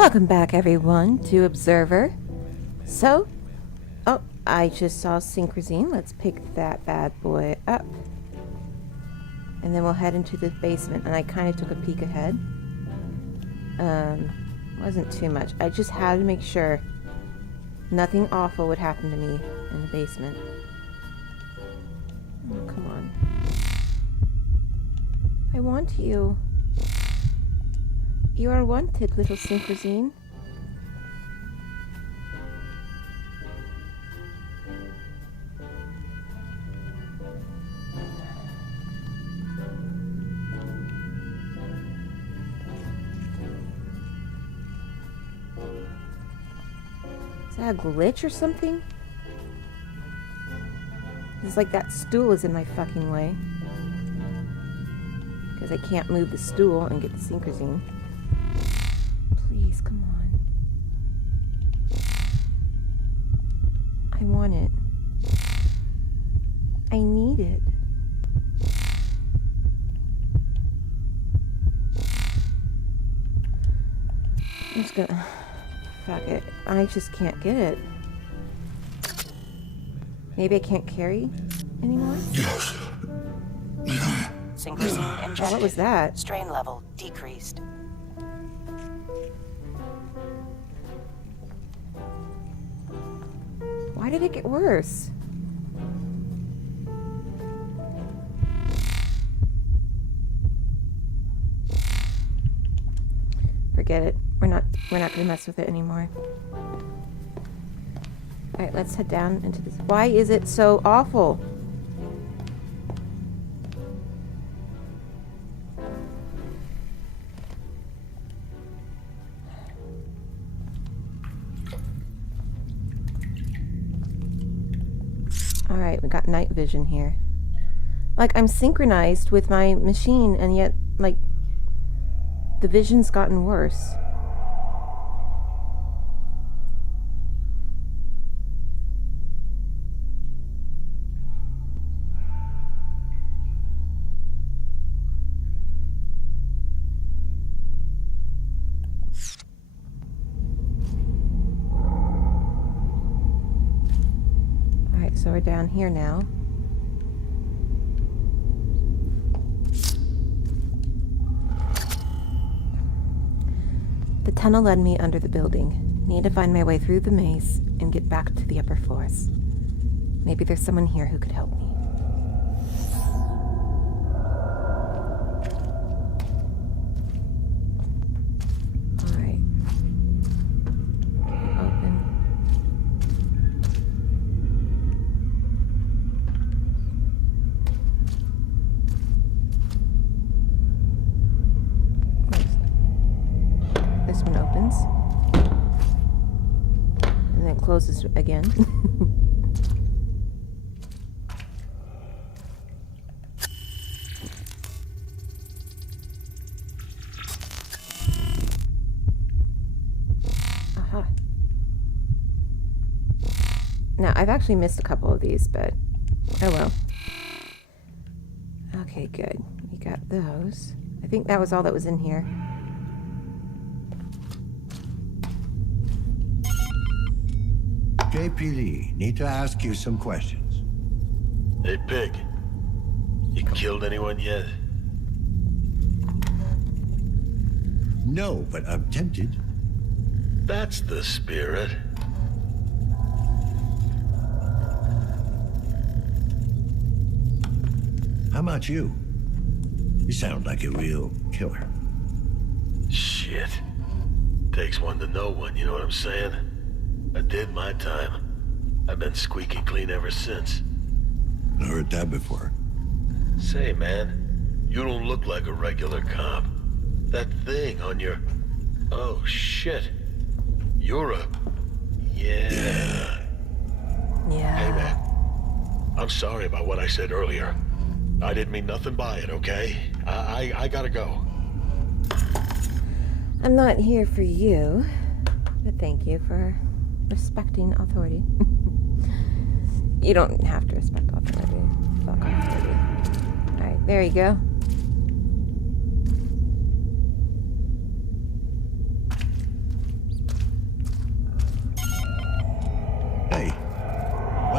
Welcome back, everyone, to Observer. So, I just saw Synchrosine. Let's pick that bad boy up. And then we'll head into the basement. And I kind of took a peek ahead. Wasn't too much. I just had to make sure nothing awful would happen to me in the basement. Oh, come on. I want you. You are wanted, little Synchrosine. Is that a glitch or something? It's like that stool is in my fucking way. Because I can't move the stool and get the Synchrosine. Please, come on. I want it. I need it. I'm just gonna... Fuck it. I just can't get it. Maybe I can't carry anymore? Yes. Synchrosine injected. Oh, what was that? Strain level decreased. Why did it get worse? Forget it. We're not gonna mess with it anymore. Alright, let's head down into this. Why is it so awful? Alright, we got night vision here. Like, I'm synchronized with my machine, and yet, like, the vision's gotten worse. Alright, so we're down here now. The tunnel led me under the building. Need to find my way through the maze and get back to the upper floors. Maybe there's someone here who could help me. Alright. Open. This one opens. And then closes again. Aha. Now, I've actually missed a couple of these, but oh well. Okay, good. We got those. I think that was all that was in here. JPD, need to ask you some questions. Hey, Pig. You killed anyone yet? No, but I'm tempted. That's the spirit. How about you? You sound like a real killer. Shit. Takes one to know one, you know what I'm saying? I did my time. I've been squeaky clean ever since. I heard that before. Say, man, you don't look like a regular cop. That thing on your... Oh, shit. You're a... Yeah. Yeah. Hey, man. I'm sorry about what I said earlier. I didn't mean nothing by it, okay? I gotta go. I'm not here for you, but thank you for respecting authority. You don't have to respect authority. Fuck authority. Alright, there you go.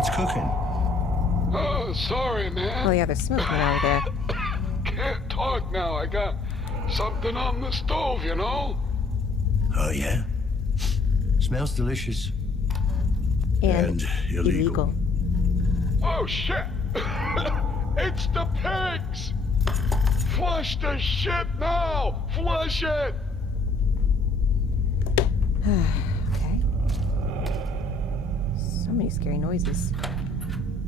What's cooking? Oh, sorry, man. Oh yeah, there's smoke over there. Can't talk now. I got something on the stove, you know? Oh, yeah? Smells delicious. And illegal. Oh, shit! It's the pigs! Flush the shit now! Flush it! Okay. So many scary noises.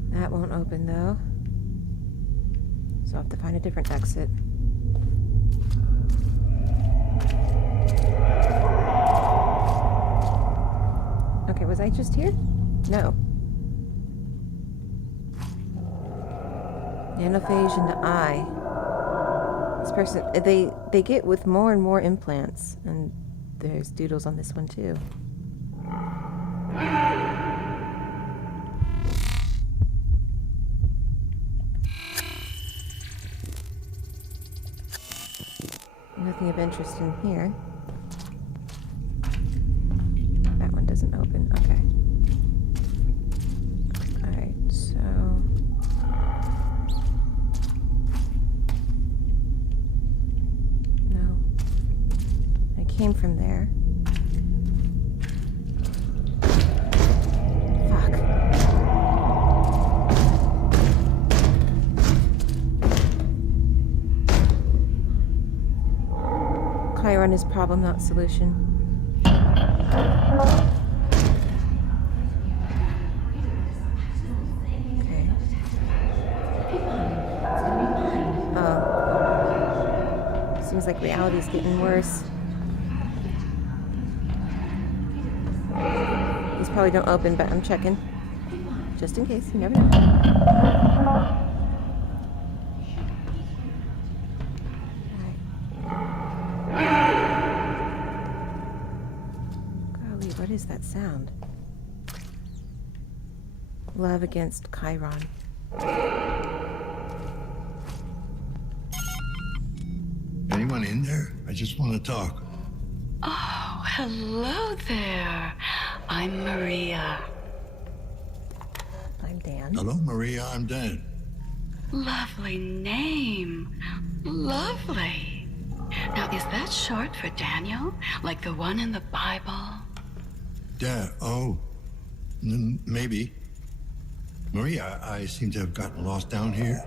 That won't open though. So I'll have to find a different exit. Okay, was I just here? No. Nanophage in the eye. This person, they get with more and more implants, and there's doodles on this one too. Nothing of interest in here. That one doesn't open. Okay. Alright, so... No. I came from there. Fuck. Chiron is problem, not solution. Okay. Oh. Seems like reality's getting worse. These probably don't open, but I'm checking. Just in case, you never know. What is that sound? Love against Chiron. Anyone in there? I just want to talk. Oh, hello there. I'm Maria. I'm Dan. Hello, Maria. I'm Dan. Lovely name. Lovely. Now, is that short for Daniel? Like the one in the Bible? Oh, maybe. Maria, I seem to have gotten lost down here.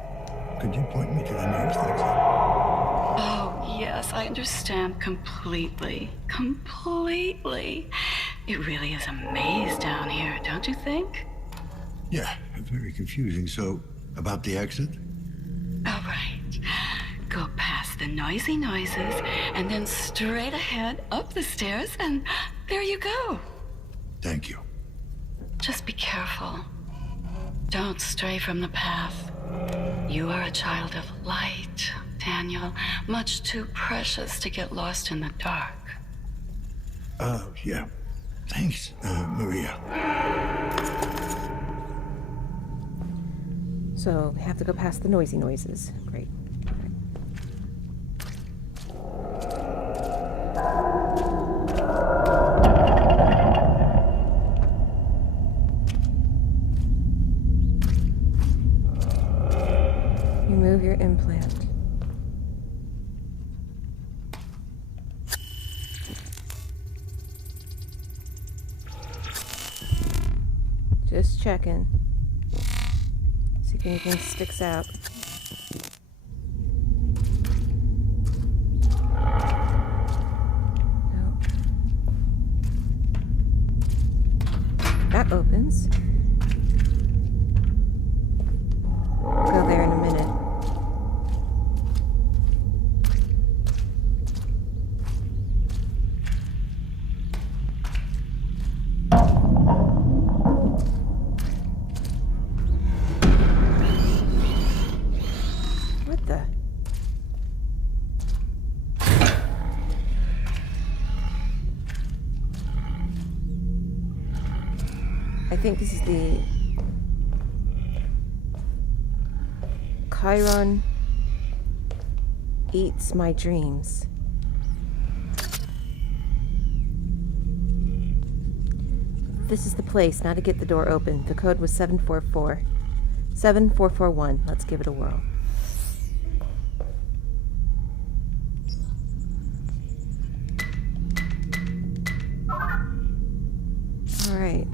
Could you point me to the nearest exit? Oh, yes, I understand completely. Completely. It really is a maze down here, don't you think? Yeah, very confusing. So, about the exit? All right. Go past the noisy noises, and then straight ahead, up the stairs, and there you go. Thank you. Just be careful. Don't stray from the path. You are a child of light, Daniel. Much too precious to get lost in the dark. Yeah. Thanks, Maria. So we have to go past the noisy noises. Great. Remove your implant. Just checking. See if anything sticks out. No. That opens. We'll go there in a minute. What the? I think this is the Chiron eats my dreams. this is the place. Now to get the door open. The code was 744. 7441. Let's give it a whirl. Alright.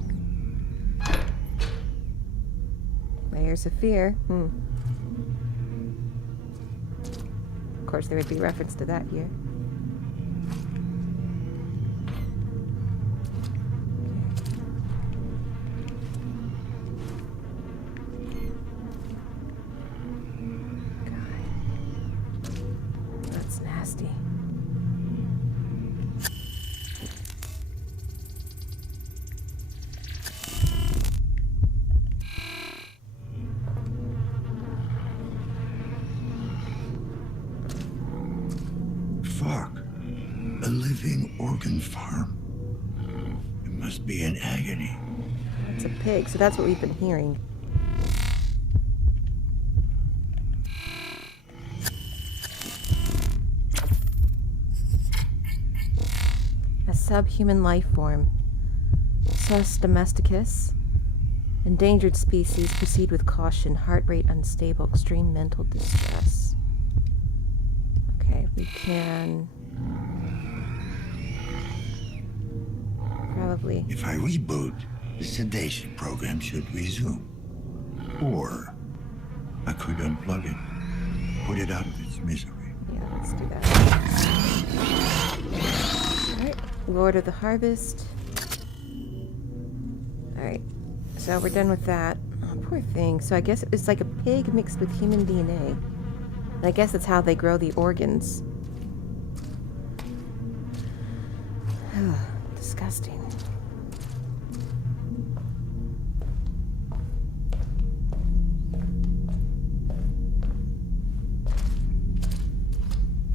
Layers of fear. Of course, there would be reference to that here. That's nasty. Fuck. A living organ farm. It must be in agony. It's a pig, so that's what we've been hearing. A subhuman life form. Sus domesticus. Endangered species, proceed with caution. Heart rate unstable. Extreme mental distress. Okay, we can... probably... If I reboot, the sedation program should resume. Or I could unplug it, put it out of its misery. Yeah, let's do that. Alright, Lord of the Harvest. Alright, so we're done with that. Oh, poor thing. So I guess it's like a pig mixed with human DNA. And I guess that's how they grow the organs. Disgusting.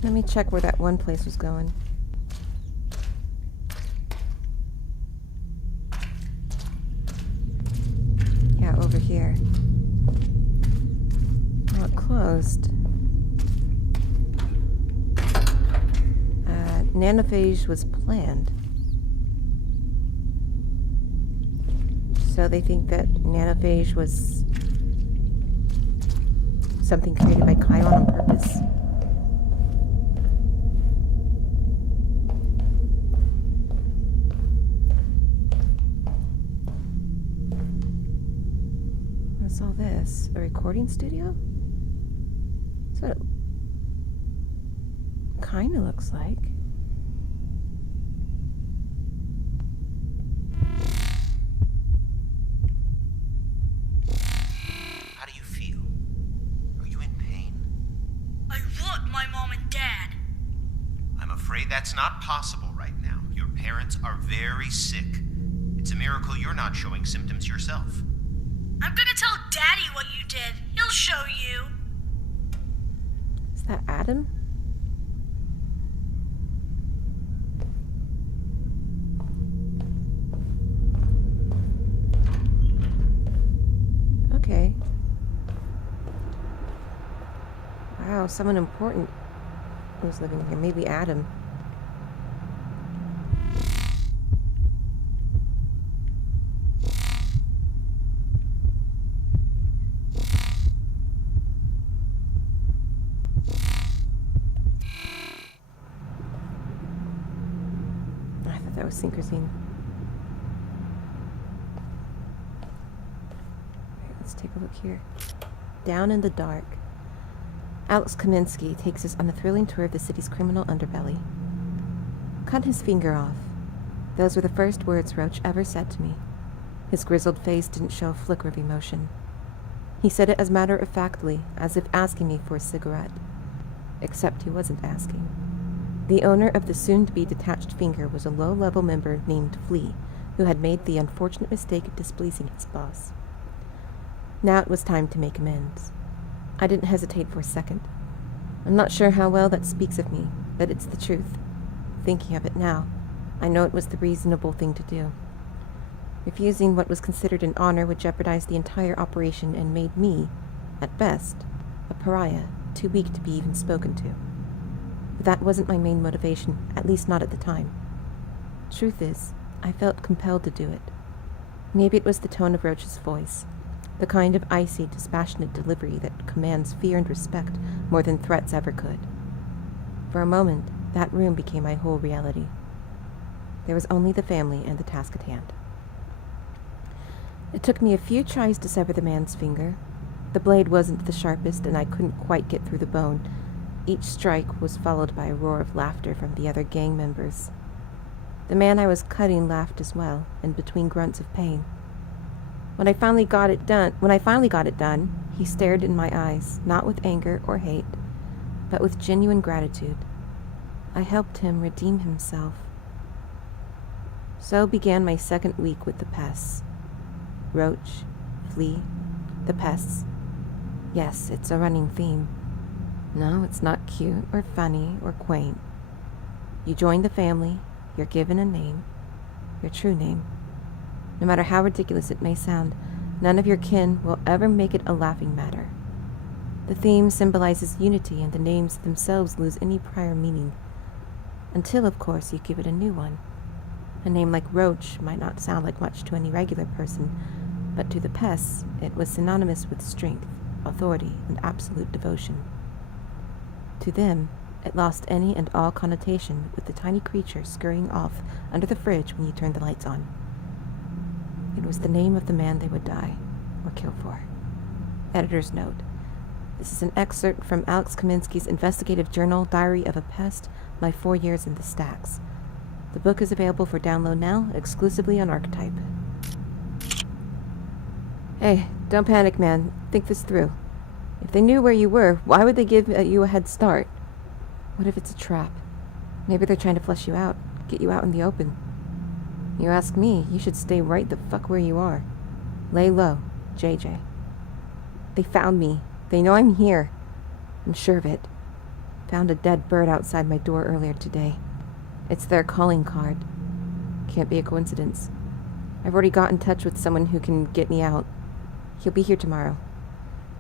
Let me check where that one place was going. Yeah, over here. Oh, it closed. Nanophage was planned. So they think that nanophage was something created by Kion on purpose. What's all this? A recording studio? That's what it kind of looks like. How do you feel? Are you in pain? I want my mom and dad. I'm afraid that's not possible right now. Your parents are very sick. It's a miracle you're not showing symptoms yourself. I'm gonna tell Daddy what you did. He'll show you. Is that Adam? Okay. Wow, someone important was living here. Maybe Adam. I thought that was Synchrosine. Let's take a look here. Down in the dark. Alex Kaminsky takes us on a thrilling tour of the city's criminal underbelly. Cut his finger off. Those were the first words Roach ever said to me. His grizzled face didn't show a flicker of emotion. He said it as matter-of-factly, as if asking me for a cigarette. Except he wasn't asking. The owner of the soon-to-be detached finger was a low-level member named Flea, who had made the unfortunate mistake of displeasing his boss. Now it was time to make amends. I didn't hesitate for a second. I'm not sure how well that speaks of me, but it's the truth. Thinking of it now, I know it was the reasonable thing to do. Refusing what was considered an honor would jeopardize the entire operation and made me, at best, a pariah, too weak to be even spoken to. But that wasn't my main motivation, at least not at the time. Truth is, I felt compelled to do it. Maybe it was the tone of Roach's voice, the kind of icy, dispassionate delivery that commands fear and respect more than threats ever could. For a moment, that room became my whole reality. There was only the family and the task at hand. It took me a few tries to sever the man's finger. The blade wasn't the sharpest, and I couldn't quite get through the bone. Each strike was followed by a roar of laughter from the other gang members. The man I was cutting laughed as well, in between grunts of pain. When I finally got it done, he stared in my eyes, not with anger or hate, but with genuine gratitude. I helped him redeem himself. So began my second week with the pests. Roach, flea, the pests. Yes, it's a running theme. No, it's not cute or funny or quaint. You join the family, you're given a name, your true name. No matter how ridiculous it may sound, none of your kin will ever make it a laughing matter. The theme symbolizes unity, and the names themselves lose any prior meaning. Until, of course, you give it a new one. A name like Roach might not sound like much to any regular person, but to the pests, it was synonymous with strength, authority, and absolute devotion. To them, it lost any and all connotation with the tiny creature scurrying off under the fridge when you turned the lights on. It was the name of the man they would die, or kill for. Editor's note. This is an excerpt from Alex Kaminsky's investigative journal, Diary of a Pest, My 4 Years in the Stacks. The book is available for download now, exclusively on Archetype. Hey, don't panic, man. Think this through. If they knew where you were, why would they give you a head start? What if it's a trap? Maybe they're trying to flush you out, get you out in the open. You ask me, you should stay right the fuck where you are. Lay low, JJ. They found me. They know I'm here. I'm sure of it. Found a dead bird outside my door earlier today. It's their calling card. Can't be a coincidence. I've already got in touch with someone who can get me out. He'll be here tomorrow.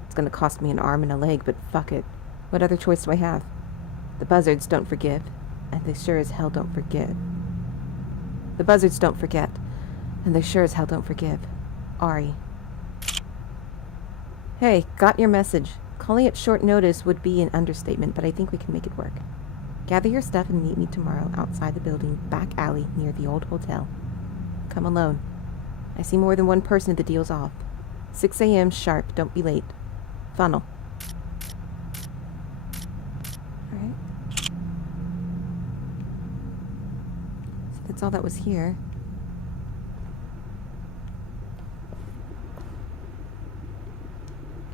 It's gonna cost me an arm and a leg, but fuck it. What other choice do I have? The buzzards don't forgive, and they sure as hell don't forget. The buzzards don't forget, and they sure as hell don't forgive. Ari. Hey, got your message. Calling it short notice would be an understatement, but I think we can make it work. Gather your stuff and meet me tomorrow outside the building, back alley near the old hotel. Come alone. I see more than one person if the deal's off. 6 a.m. sharp, don't be late. Funnel. Alright. So that's all that was here.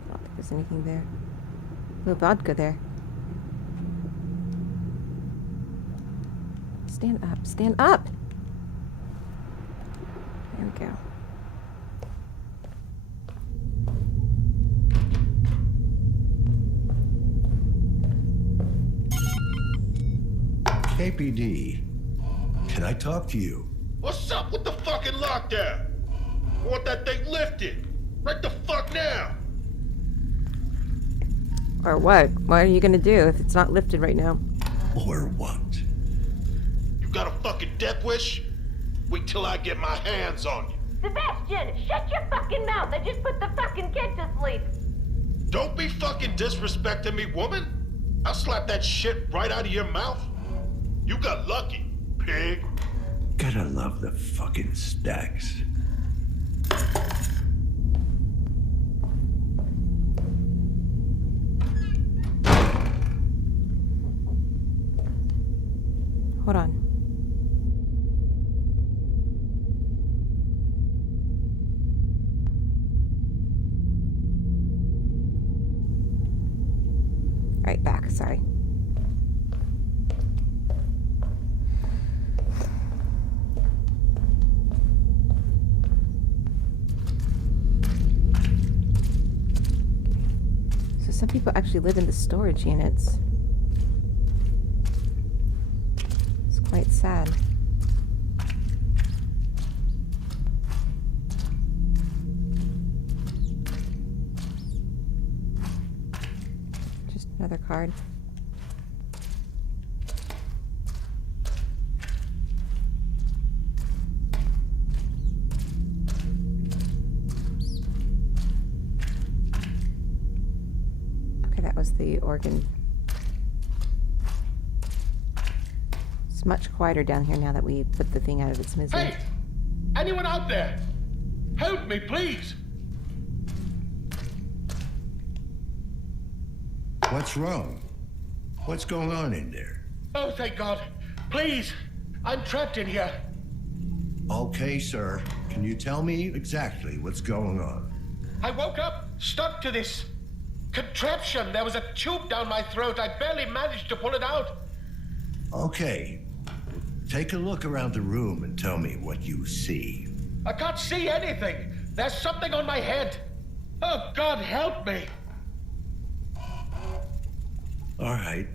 I don't think there's anything there. A little vodka there. Stand up. Stand up! There we go. KPD, can I talk to you? What's up with the fucking lockdown? I want that thing lifted. Right the fuck now. Or what? What are you gonna do if it's not lifted right now? Or what? You got a fucking death wish? Wait till I get my hands on you. Sebastian, shut your fucking mouth! I just put the fucking kid to sleep! Don't be fucking disrespecting me, woman. I'll slap that shit right out of your mouth. You got lucky, pig. Gotta love the fucking stacks. Hold on. Right back, sorry. So some people actually live in the storage units. It's quite sad. Just another card. was the organ. It's much quieter down here now that we put the thing out of its misery. Hey! Anyone out there? Help me, please! What's wrong? What's going on in there? Oh, thank God. Please! I'm trapped in here. Okay, sir. Can you tell me exactly what's going on? I woke up stuck to this contraption. There was a tube down my throat. I barely managed to pull it out. Okay. Take a look around the room and tell me what you see. I can't see anything. There's something on my head. Oh, God, help me. All right.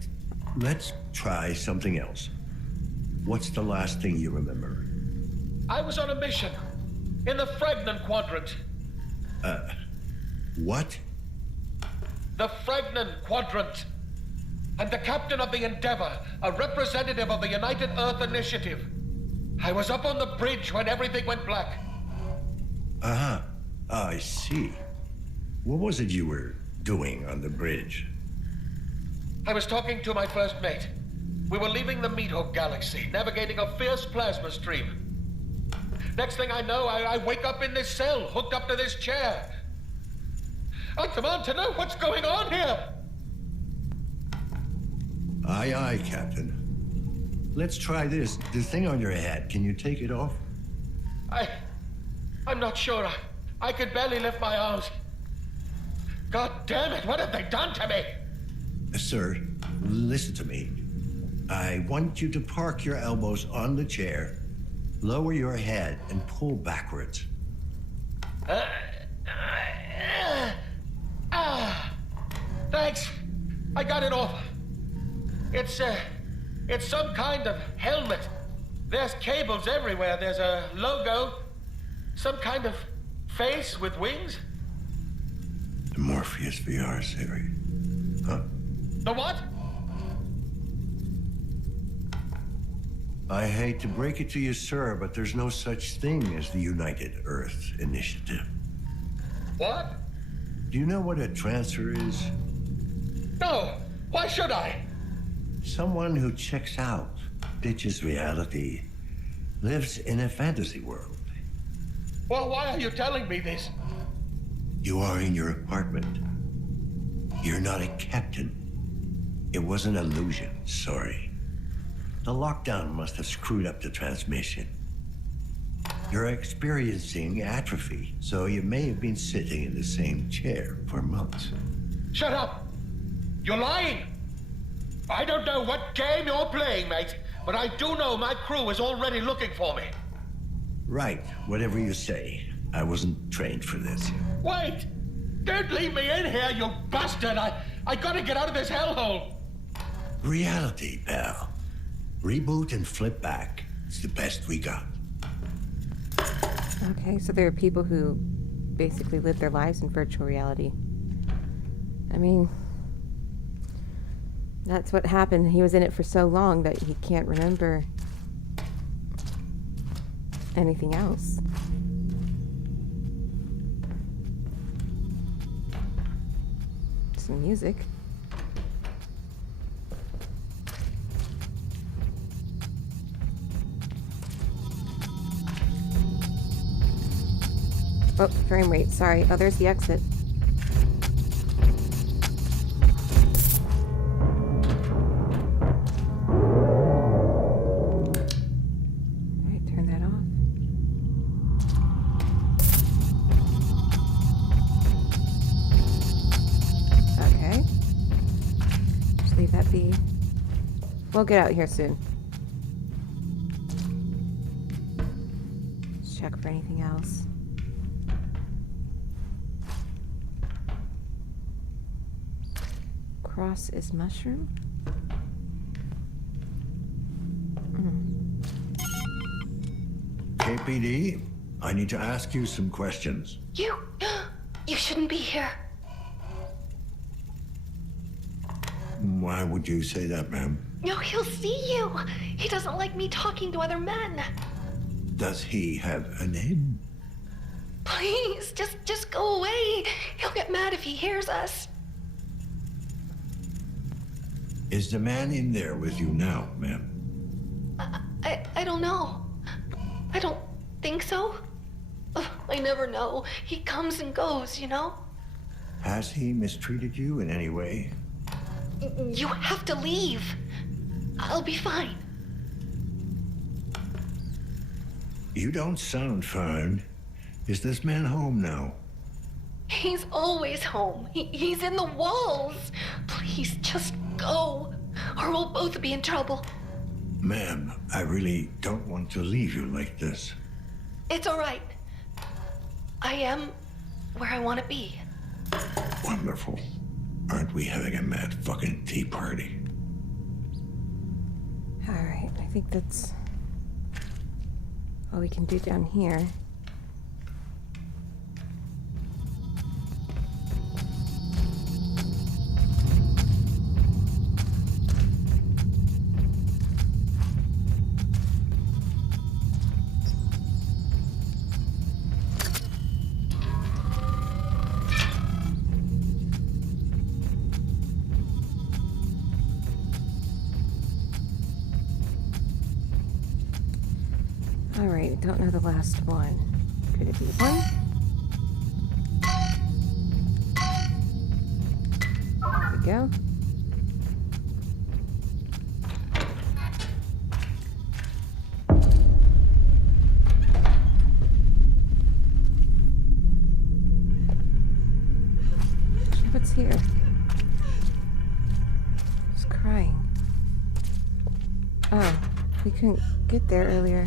Let's try something else. What's the last thing you remember? I was on a mission in the Fragnan Quadrant. What? The Fragnan Quadrant. And the captain of the Endeavor, a representative of the United Earth Initiative. I was up on the bridge when everything went black. Uh-huh. I see. What was it you were doing on the bridge? I was talking to my first mate. We were leaving the Meathook Galaxy, navigating a fierce plasma stream. Next thing I know, I wake up in this cell, hooked up to this chair. I demand to know what's going on here. Aye, aye, Captain. Let's try this. The thing on your head, can you take it off? I'm not sure. I could barely lift my arms. God damn it, what have they done to me? Sir, listen to me. I want you to park your elbows on the chair, lower your head, and pull backwards. Thanks. I got it off. It's some kind of helmet. There's cables everywhere. There's a logo. Some kind of face with wings. The Morpheus VR series. Huh? The what? I hate to break it to you, sir, but there's no such thing as the United Earth Initiative. What? Do you know what a transfer is? No. Why should I? Someone who checks out, ditches reality, lives in a fantasy world. Well, why are you telling me this? You are in your apartment. You're not a captain. It was an illusion, sorry. The lockdown must have screwed up the transmission. You're experiencing atrophy, so you may have been sitting in the same chair for months. Shut up! You're lying! I don't know what game you're playing, mate, but I do know my crew is already looking for me. Right, whatever you say. I wasn't trained for this. Wait! Don't leave me in here, you bastard! I gotta get out of this hellhole! Reality, pal. Reboot and flip back. It's the best we got. Okay, so there are people who basically live their lives in virtual reality. I mean, that's what happened. He was in it for so long that he can't remember anything else. Some music. Oh, frame rate, sorry. Oh, there's the exit. Alright, turn that off. Okay. Just leave that be. We'll get out here soon. Let's check for anything else. Cross is mushroom. KPD, I need to ask you some questions. You shouldn't be here. Why would you say that, ma'am? No, he'll see you. He doesn't like me talking to other men. Does he have a name? Please, just go away. He'll get mad if he hears us. Is the man in there with you now, ma'am? I don't know. I don't think so. Ugh, I never know. He comes and goes, you know? Has he mistreated you in any way? You have to leave. I'll be fine. You don't sound fine. Is this man home now? He's always home. He's in the walls. Please, just go, or we'll both be in trouble. Ma'am, I really don't want to leave you like this. It's all right. I am where I want to be. Wonderful. Aren't we having a mad fucking tea party? Alright, I think that's all we can do down here. Alright, don't know the last one. Could it be one? There we go. What's here? Who's crying? Oh, we couldn't get there earlier.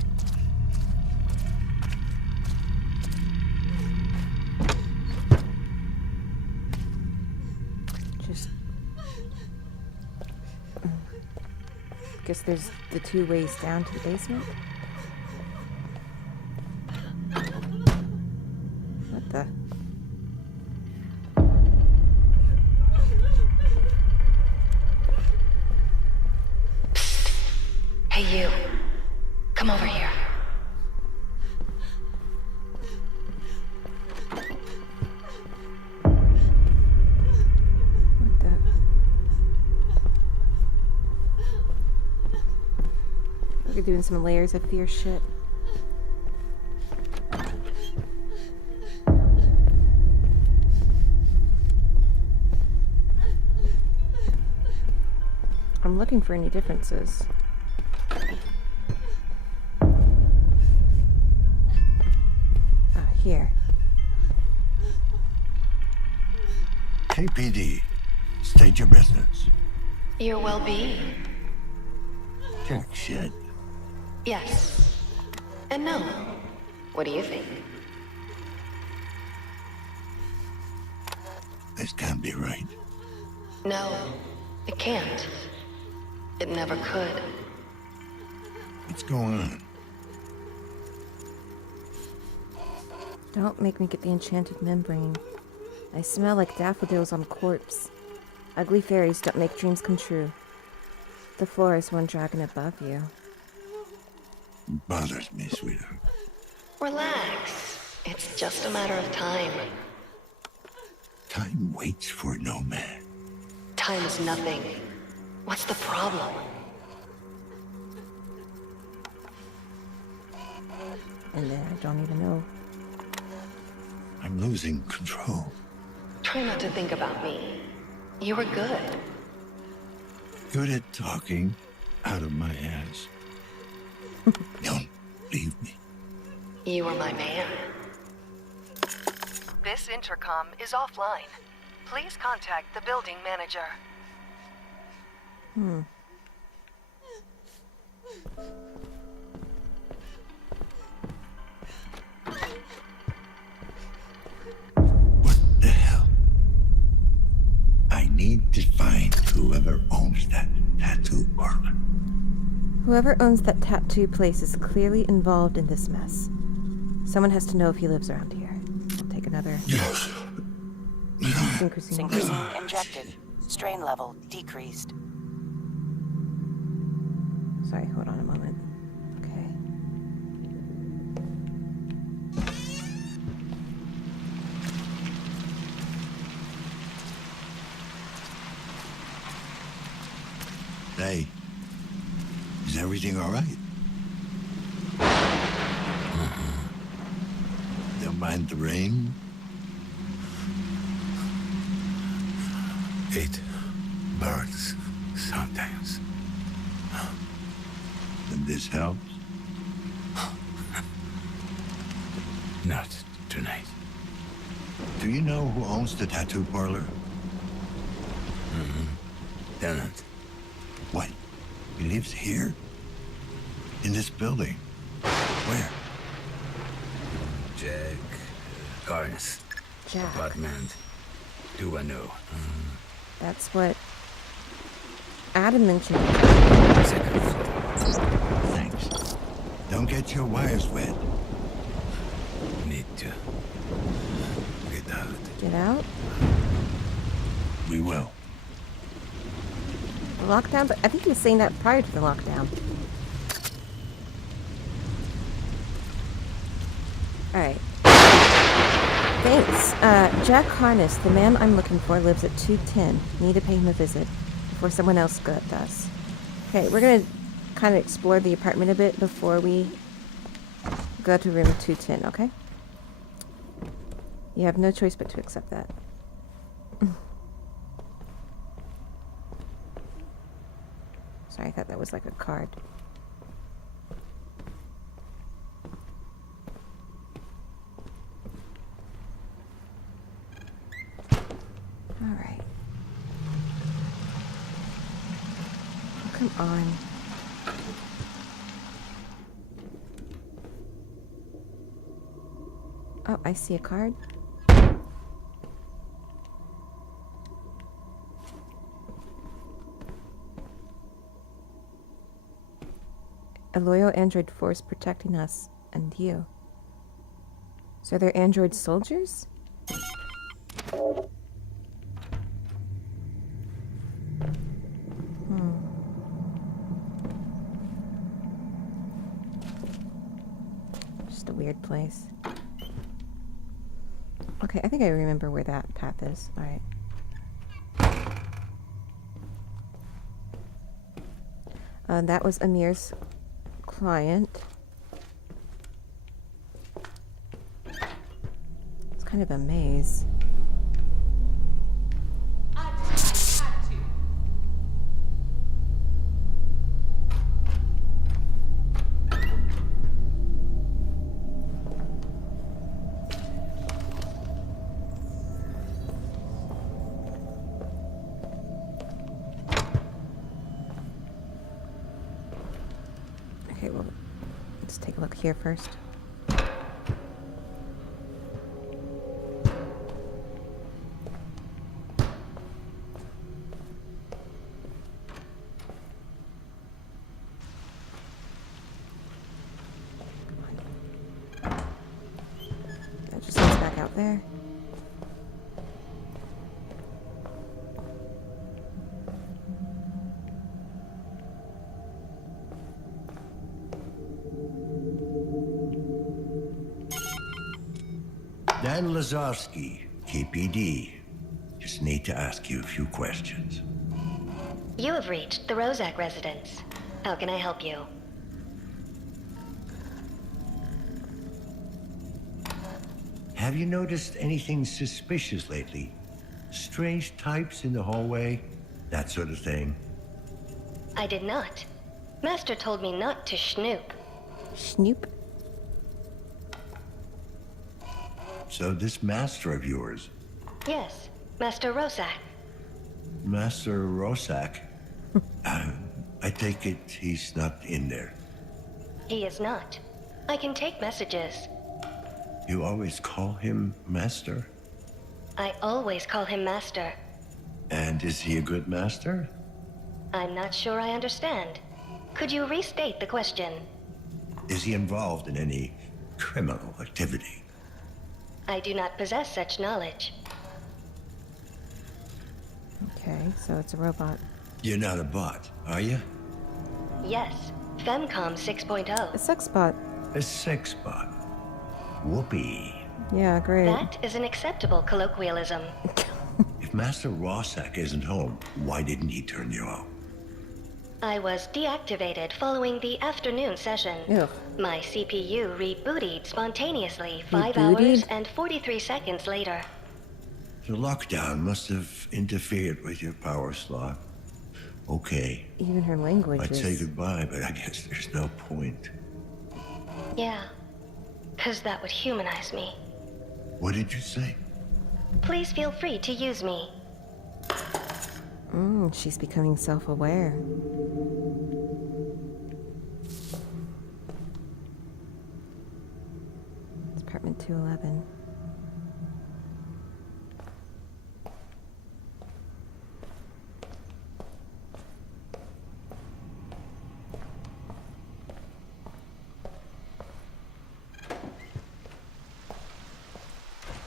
Guess there's the 2 ways down to the basement. What the? Hey, you. Come over here. What the? We're doing some layers of fear shit. I'm looking for any differences. Here. KPD, state your business. Your well-being. Jack shit. Yes. And no. What do you think? This can't be right. No, it can't. It never could. What's going on? Don't make me get the enchanted membrane. I smell like daffodils on a corpse. Ugly fairies don't make dreams come true. The floor is one dragon above you. Bothers me, sweetheart. Relax. It's just a matter of time. Time waits for no man. Time is nothing. What's the problem? And then I don't even know. I'm losing control. Try not to think about me. You were good. Good at talking out of my ass. Don't leave me. You were my man. This intercom is offline. Please contact the building manager. What the hell? I need to find whoever owns that tattoo parlor. Whoever owns that tattoo place is clearly involved in this mess. Someone has to know if he lives around here. I'll take another. Yes. Synchrosine. Synchrosine injected. Strain level decreased. Sorry, hold on a moment. Okay. Hey, is everything all right? Don't mind the rain? It burns sometimes. And this helps? Not tonight. Do you know who owns the tattoo parlor? Tenant. What? He lives here? In this building? Where? Jack Garnis. Jack. Apartment 210. That's what Adam mentioned. Second floor. Thanks. Don't get your wires wet. Need to get out. Get out? We will. The lockdown? But I think he was saying that prior to the lockdown. Alright. Thanks. Jack Harness, the man I'm looking for, lives at 210. Need to pay him a visit before someone else does. Okay, we're gonna kind of explore the apartment a bit before we go to room 210, okay? You have no choice but to accept that. Sorry, I thought that was like a card. All right. Oh, come on. Oh, I see a card. A loyal android force protecting us and you. So they're android soldiers? Just a weird place. Okay, I think I remember where that path is. Alright. That was Amir's client. It's kind of a maze. Okay, well, let's take a look here first. That just goes back out there. Dan Lazarski, KPD. Just need to ask you a few questions. You have reached the Rozak residence. How can I help you? Have you noticed anything suspicious lately? Strange types in the hallway? That sort of thing? I did not. Master told me not to snoop. Snoop? So this master of yours, Yes, Master Rozak. Master Rosak, I take it he's not in there. He is not. I can take messages. You always call him Master? I always call him Master. And is he a good master? I'm not sure I understand. Could you restate the question? Is he involved in any criminal activity? I do not possess such knowledge. Okay, so it's a robot. You're not a bot, are you? Yes, Femcom 6.0. A sex bot. A sex bot. Whoopee. Yeah, great. That is an acceptable colloquialism. If Master Rosak isn't home, why didn't he turn you out? I was deactivated following the afternoon session. Ew. My CPU rebooted spontaneously 5 Rebooted? hours and 43 seconds later. The lockdown must have interfered with your power slot. Okay. Even her language I'd is... say goodbye, but I guess there's no point. Yeah, 'cause that would humanize me. What did you say? Please feel free to use me. She's becoming self-aware. It's apartment 211.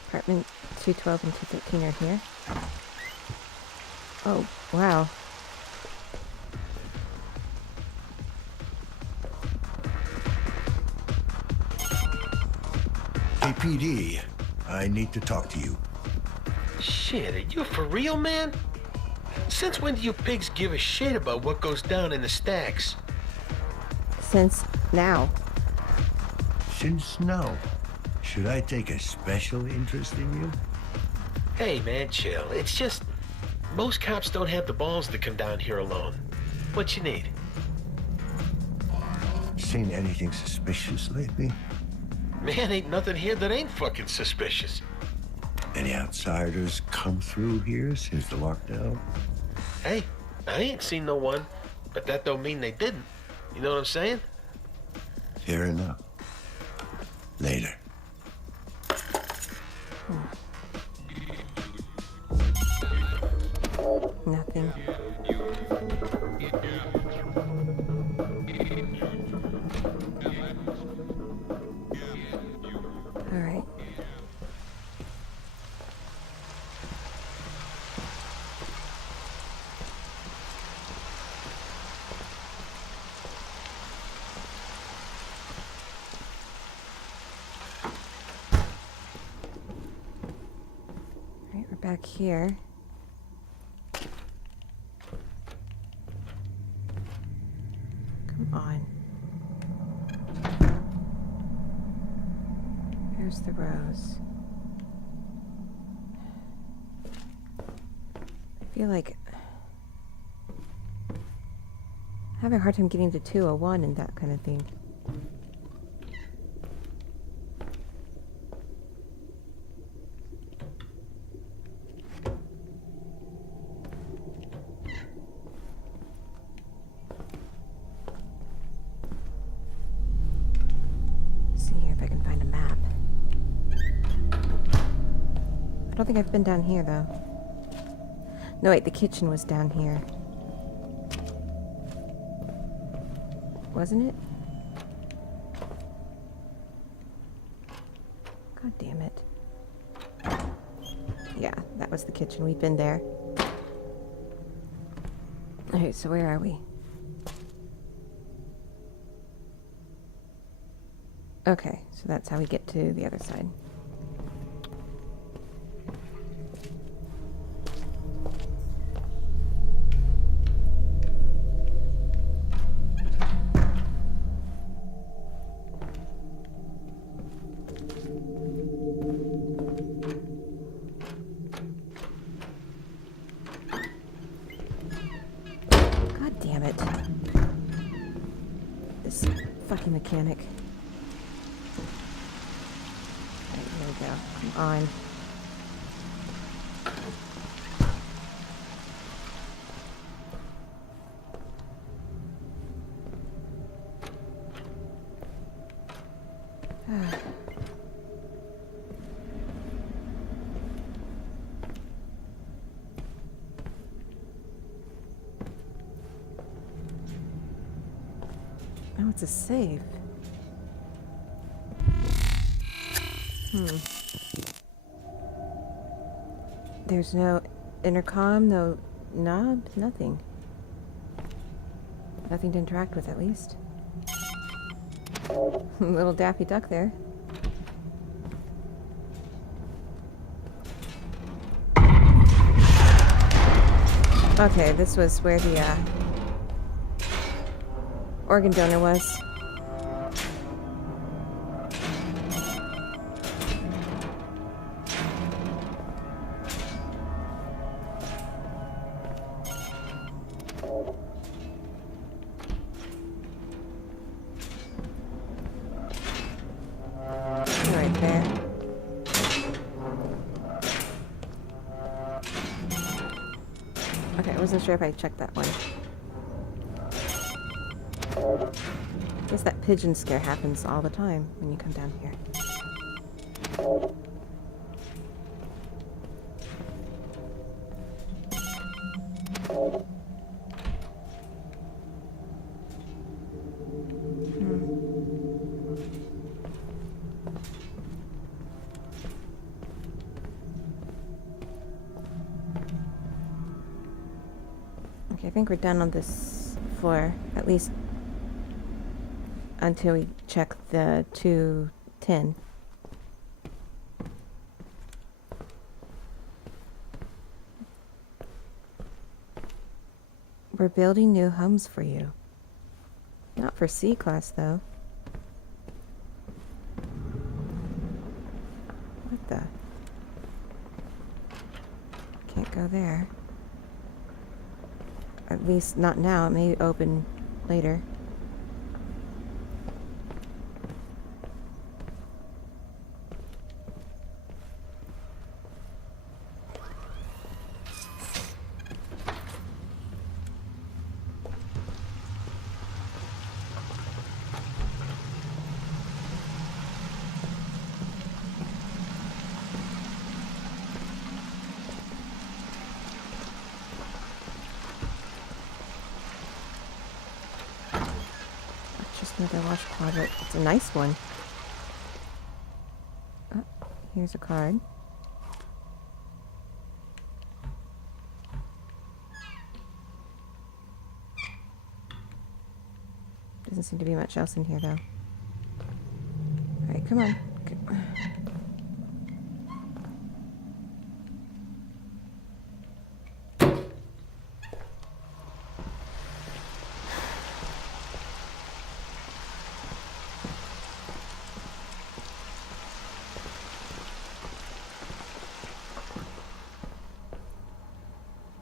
Apartment 212 and 213 are here. Oh, wow. KPD, I need to talk to you. Shit, are you for real, man? Since when do you pigs give a shit about what goes down in the stacks? Since now. Since now. Should I take a special interest in you? Hey, man, chill. It's just... most cops don't have the balls to come down here alone. What you need? Seen anything suspicious lately? Man, ain't nothing here that ain't fucking suspicious. Any outsiders come through here since the lockdown? Hey, I ain't seen no one, but that don't mean they didn't. You know what I'm saying? Fair enough. Later. Nothing. All right. All right, we're back here. Come on. Here's the rose. I feel like I have a hard time getting to 201 and that kind of thing. I don't think I've been down here, though. No, wait, the kitchen was down here. Wasn't it? God damn it. Yeah, that was the kitchen. We've been there. Alright, so where are we? Okay, so that's how we get to the other side. God damn it. This fucking mechanic. Alright, here we go. Come on. Oh, it's a save. There's no intercom, no knob, nothing. Nothing to interact with, at least. Little Daffy Duck there. Okay, this was where the organ donor was. Right there. Okay, I wasn't sure if I checked that one. I guess that pigeon scare happens all the time when you come down here. Okay, I think we're done on this floor, at least until we check the 210. We're building new homes for you. Not for C-class, though. What the? Can't go there. At least not now. It may open later. Another wash closet. It's a nice one. Oh, here's a card. Doesn't seem to be much else in here, though. Alright, come on.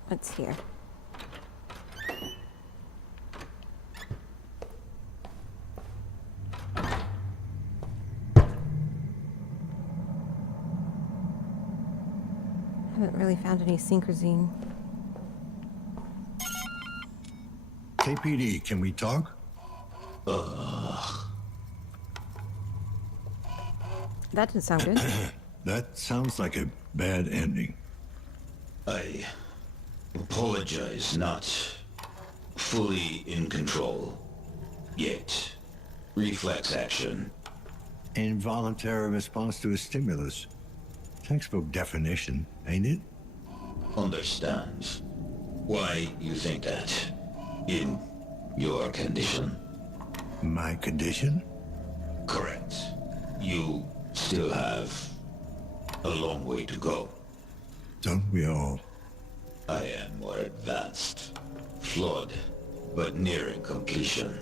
What's here? Haven't really found any synchrosine. KPD, can we talk? That didn't sound good. That sounds like a bad ending. I apologize, not fully in control yet. Reflex action. Involuntary response to a stimulus. Textbook definition, ain't it? Understands. Why you think that? In your condition? My condition? Correct. You still have a long way to go. Don't we all? I am more advanced. Flawed, but nearing completion.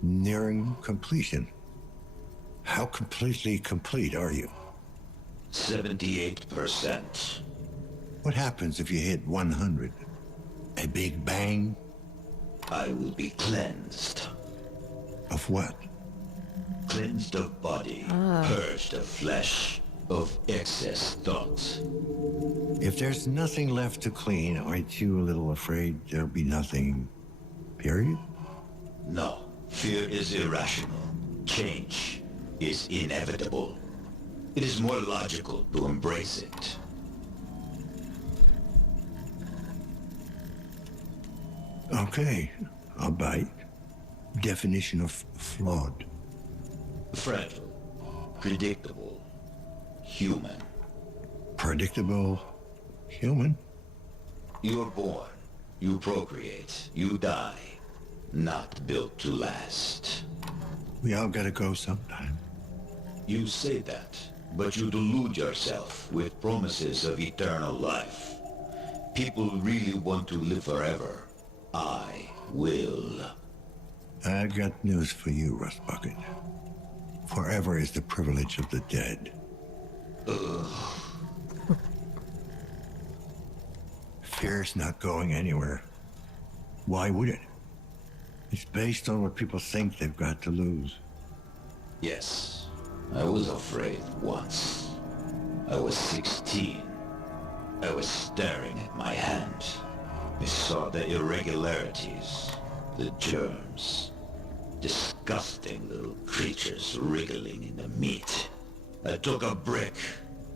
Nearing completion? How completely complete are you? 78%. What happens if you hit 100? A big bang? I will be cleansed. Of what? Cleansed of body, purged of flesh, of excess thoughts. If there's nothing left to clean, aren't you a little afraid there'll be nothing, period? No. Fear is irrational. Change is inevitable. It is more logical to embrace it. Okay, I'll bite. Definition of flawed. Fragile. Predictable. Human. Predictable. Human? You're born. You procreate. You die. Not built to last. We all gotta go sometime. You say that, but you delude yourself with promises of eternal life. People really want to live forever. I will. I got news for you, Rust Bucket. Forever is the privilege of the dead. Fear's not going anywhere. Why would it? It's based on what people think they've got to lose. Yes, I was afraid once. I was 16. I was staring at my hand. I saw the irregularities, the germs. Disgusting little creatures wriggling in the meat. I took a brick,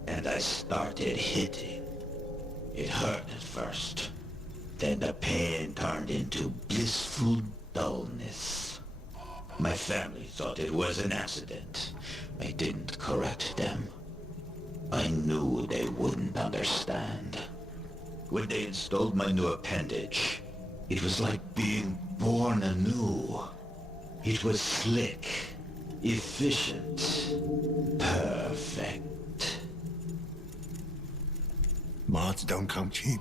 and I started hitting. It hurt at first. Then the pain turned into blissful dullness. My family thought it was an accident. I didn't correct them. I knew they wouldn't understand. When they installed my new appendage, it was like being born anew. It was slick, efficient, perfect. Mods don't come cheap.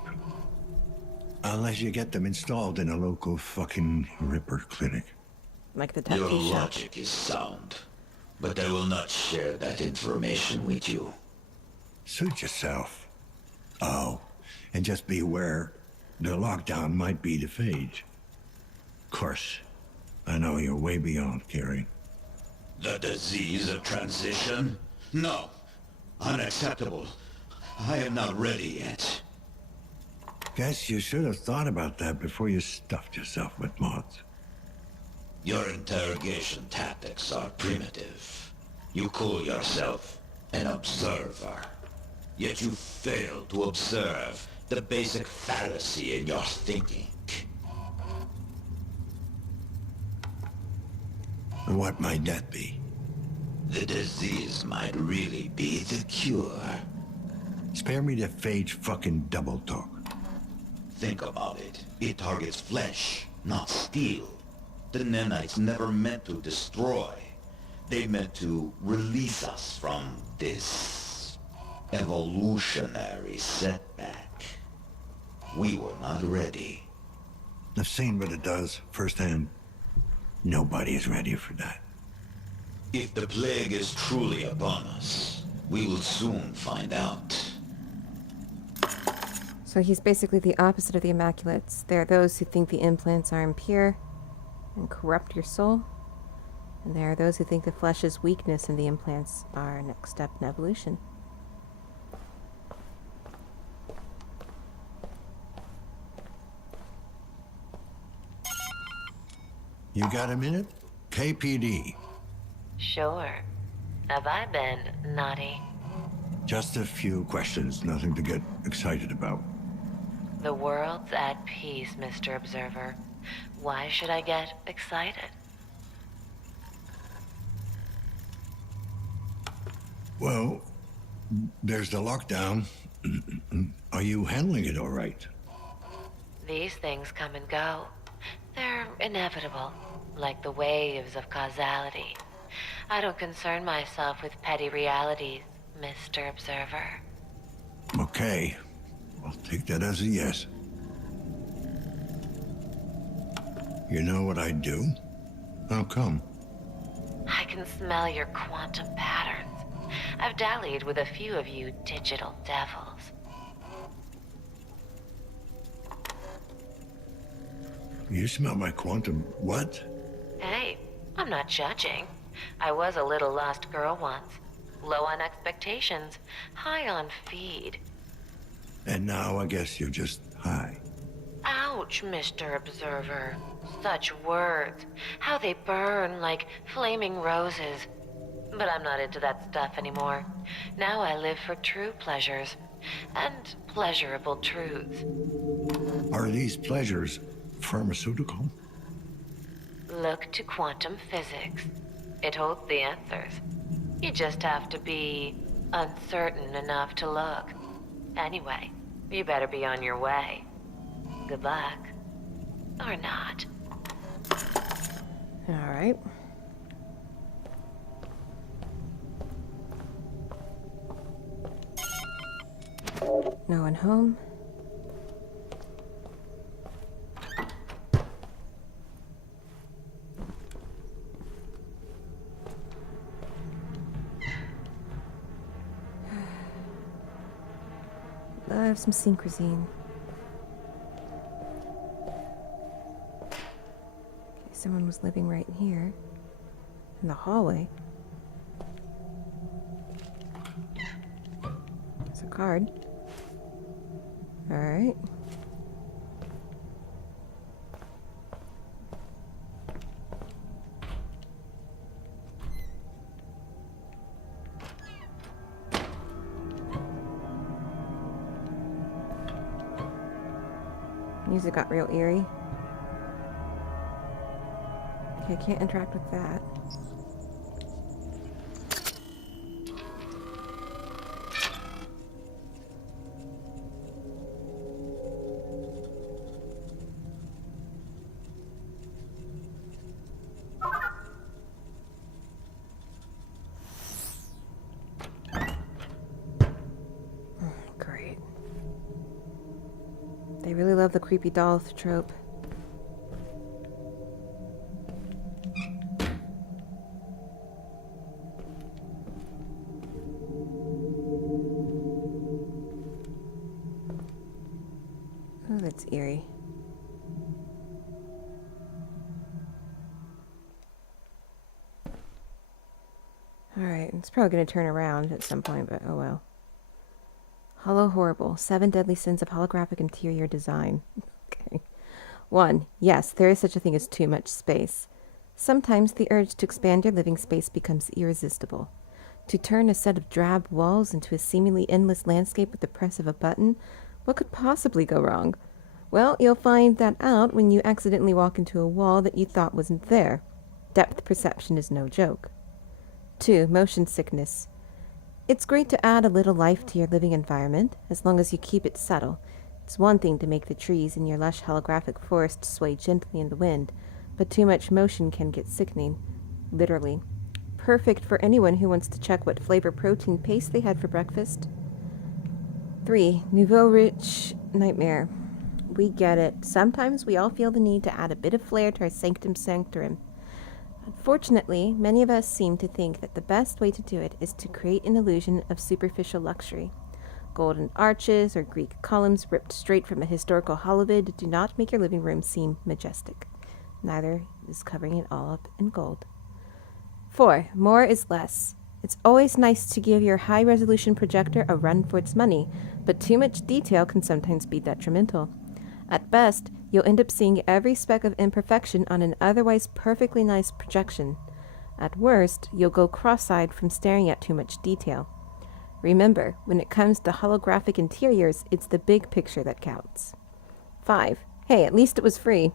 Unless you get them installed in a local fucking Ripper clinic. Like the Your tattoo shop. logic is sound, but I will not share that information with you. Suit yourself. Oh, and just be aware, the lockdown might be the phage. Of course, I know you're way beyond caring. The disease of transition? No. Unacceptable. I am not ready yet. Guess you should have thought about that before you stuffed yourself with mods. Your interrogation tactics are primitive. You call yourself an observer. Yet you fail to observe the basic fallacy in your thinking. What might that be? The disease might really be the cure. Spare me the phage fucking double talk. Think about it. It targets flesh, not steel. The nanites never meant to destroy. They meant to release us from this evolutionary setback. We were not ready. I've seen what it does firsthand. Nobody is ready for that. If the plague is truly upon us, we will soon find out. So he's basically the opposite of the Immaculates. There are those who think the implants are impure and corrupt your soul. And there are those who think the flesh's weakness and the implants are a next step in evolution. You got a minute? KPD. Sure. Have I been naughty? Just a few questions, nothing to get excited about. The world's at peace, Mr. Observer. Why should I get excited? Well, there's the lockdown. Are you handling it all right? These things come and go. They're inevitable, like the waves of causality. I don't concern myself with petty realities, Mr. Observer. Okay. I'll take that as a yes. You know what I'd do? How come? I can smell your quantum patterns. I've dallied with a few of you digital devils. You smell my quantum... what? Hey, I'm not judging. I was a little lost girl once. Low on expectations, high on feed. And now I guess you're just high. Ouch, Mr. Observer. Such words. How they burn like flaming roses. But I'm not into that stuff anymore. Now I live for true pleasures. And pleasurable truths. Are these pleasures pharmaceutical? Look to quantum physics. It holds the answers. You just have to be uncertain enough to look. Anyway, you better be on your way. Good luck. Or not. All right. No one home. have some synchrosine. Okay, someone was living right here. In the hallway. There's a card. Alright. Music got real eerie. Okay, I can't interact with that. Great. They really love the creepy doll trope. Oh, that's eerie. Alright, it's probably going to turn around at some point, but oh well. Hollow Horrible. 7 Deadly Sins of Holographic Interior Design. Okay. 1. Yes, there is such a thing as too much space. Sometimes the urge to expand your living space becomes irresistible. To turn a set of drab walls into a seemingly endless landscape with the press of a button, what could possibly go wrong? Well, you'll find that out when you accidentally walk into a wall that you thought wasn't there. Depth perception is no joke. 2. Motion sickness. It's great to add a little life to your living environment, as long as you keep it subtle. It's one thing to make the trees in your lush holographic forest sway gently in the wind, but too much motion can get sickening. Literally. Perfect for anyone who wants to check what flavor protein paste they had for breakfast. 3. Nouveau Rich Nightmare. We get it. Sometimes we all feel the need to add a bit of flair to our sanctum sanctorum. Unfortunately, many of us seem to think that the best way to do it is to create an illusion of superficial luxury. Golden arches or Greek columns ripped straight from a historical holovid do not make your living room seem majestic. Neither is covering it all up in gold. 4. More is less. It's always nice to give your high-resolution projector a run for its money, but too much detail can sometimes be detrimental. At best, you'll end up seeing every speck of imperfection on an otherwise perfectly nice projection. At worst, you'll go cross-eyed from staring at too much detail. Remember, when it comes to holographic interiors, it's the big picture that counts. 5. Hey, at least it was free.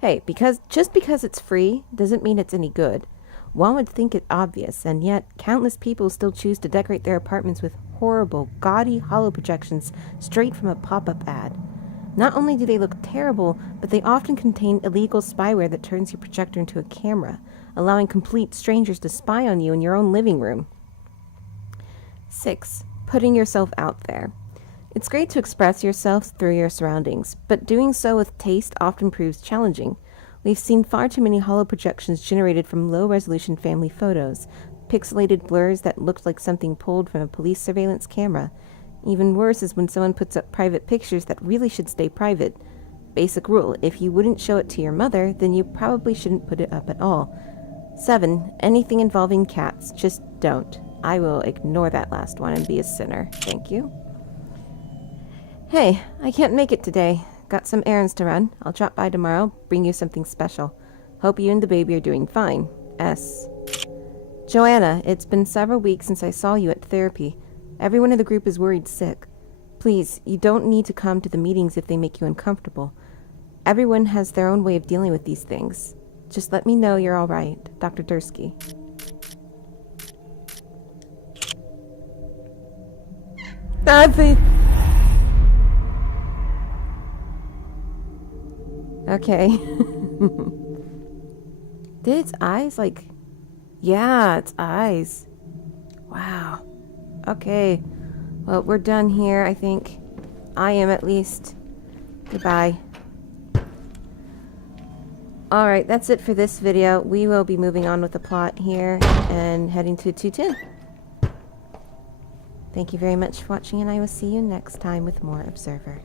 Hey, just because it's free doesn't mean it's any good. One would think it obvious, and yet countless people still choose to decorate their apartments with horrible, gaudy holo projections straight from a pop-up ad. Not only do they look terrible, but they often contain illegal spyware that turns your projector into a camera, allowing complete strangers to spy on you in your own living room. 6. Putting yourself out there. It's great to express yourself through your surroundings, but doing so with taste often proves challenging. We've seen far too many holo projections generated from low-resolution family photos, pixelated blurs that looked like something pulled from a police surveillance camera. Even worse is when someone puts up private pictures that really should stay private. Basic rule, if you wouldn't show it to your mother, then you probably shouldn't put it up at all. 7. Anything involving cats, just don't. I will ignore that last one and be a sinner. Thank you. Hey, I can't make it today. Got some errands to run. I'll drop by tomorrow, bring you something special. Hope you and the baby are doing fine. S. Joanna, it's been several weeks since I saw you at therapy. Everyone in the group is worried sick. Please, you don't need to come to the meetings if they make you uncomfortable. Everyone has their own way of dealing with these things. Just let me know you're all right. Dr. Dursky. Okay. Did its eyes, like... Yeah, its eyes. Wow. Okay. Well, we're done here, I think. I am, at least. Goodbye. Alright, that's it for this video. We will be moving on with the plot here and heading to 210. Thank you very much for watching, and I will see you next time with more Observer.